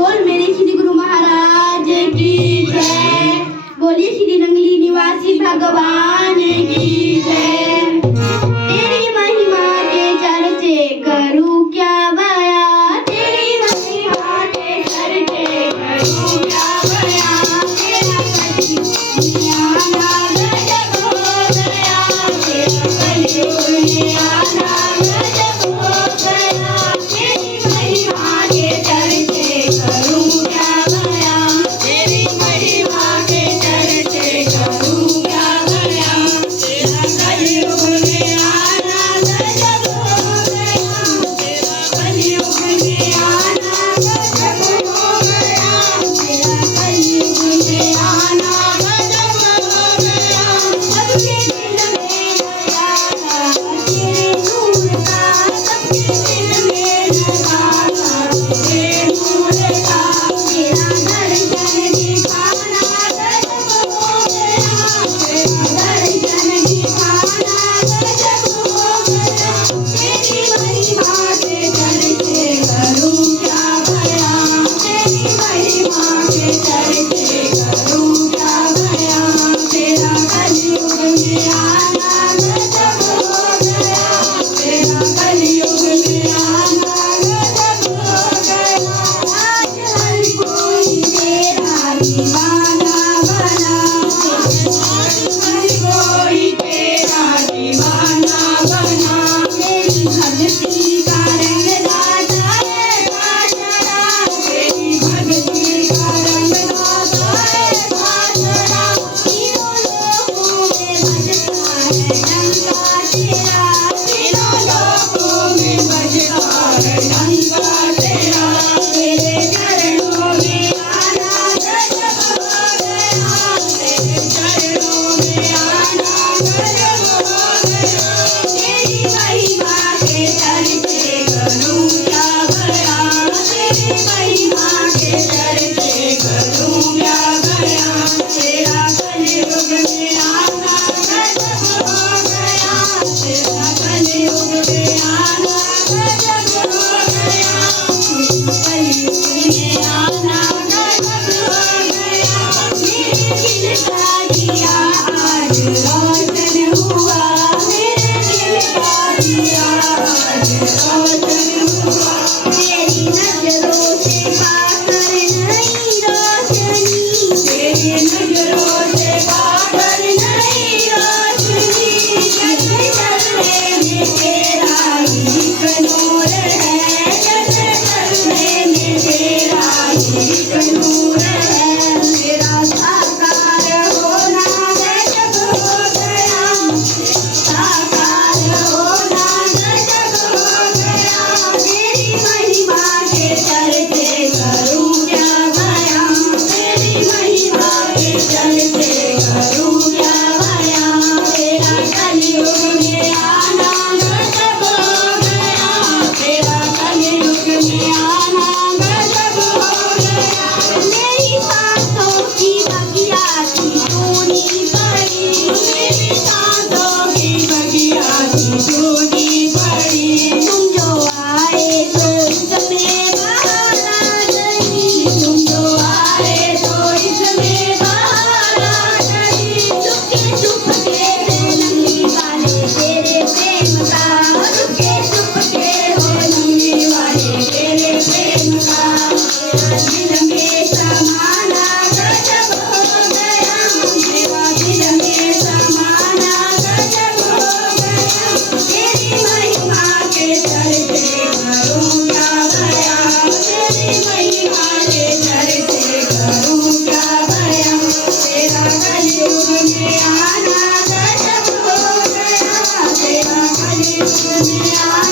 बोल मेरे श्री गुरु महाराज की जय। बोलिए श्री रंगली निवासी भगवान की जय। तेरी महिमा के चर्चे करूं क्या बयां, तेरी महिमा के चर्चे करूं क्या बयां। तेरा कलयुग आना गजब हो गया, तेरा कलयुग आना गजब हो गया। तेरी महिमा के चर्चे करूं क्या बयां, तेरी महिमा के चर्चे करूं क्या बयां। तेरा कलयुग आना गजब हो गया, तेरा कलयुग आना गजब हो गया। तेरा कलयुग आना गजब हो गया। सबके दिल में नजारा तेरे नूर का, सबके दिल में नजारा तेरे नूर का। तेरा दर्शन दिखाना गजब हो गया, तेरा दर्शन दिखाना गजब हो गया। तेरी महिमा के चर्चे करूं क्या बयां, तेरी महिमा के चर्चे करूं क्या बयां। तेरा कलयुग आना गजब हो गया, तेरा कलयुग आना गजब हो गया। आज हर कोई तेरा दीवाना बना, आज हर कोई तेरा दीवाना बना। तेरी भक्ति का रंग लाता है बादशाह, तेरी भक्ति का रंग लाता है बादशाह। तीनों लोकों में बजता है डंका तेरा, तीनों लोकों में बजता है डंका तेरा। तेरे चरणों में आना गजब हो गया, तेरे चरणों में आना गजब हो गया। तेरी महिमा के चर्चे करूं क्या बयां, तेरी महिमा के चर्चे करूं क्या बयां। तेरा कलयुग आना गजब हो गया, तेरा कलयुग आना गजब हो गया। कलयुग आना गजब हो गया। मेरे दिल का दिया आज रोशन हुआ, मेरे दिल का दिया आज रोशन हुआ। तेरी नजरों से पाकर नई रोशनी, तेरी नजरों से पाकर नई रोशनी। जैसे चलने में तेरा एक नूर है, जैसे चलने में तेरा एक नूर है। तेरा साकार होना गजब हो गया, साकार होना गजब हो गया। तेरी महिमा के चर्चे करूं क्या बयां, तेरी महिमा के चर्चे करूं क्या बयां। तेरा कलयुग आना गजब हो गया, तेरा कलयुग आना गजब हो गया। मेरी सांसों की बगिया की चूनी पड़ी, मेरी सांसों की बगिया की चूनी पड़ी। तुम जो आए तो इसमें बहार आ गई, तुम जो आए तो इसमें बहार आ गई। चुपके चुपके से नंगी वाले तेरे प्रेम का, चुपके चुपके हो नंगी वाले तेरे प्रेम का। तेरा दिल में समाना गजब हो गया, तेरा दिल में समाना गजब हो गया। तेरी महिमा के चर्चे करूं क्या बयां, तेरी महिमा के चर्चे करूं क्या बयां। तेरा कलयुग आना गजब हो गया, तेरा कलयुग आना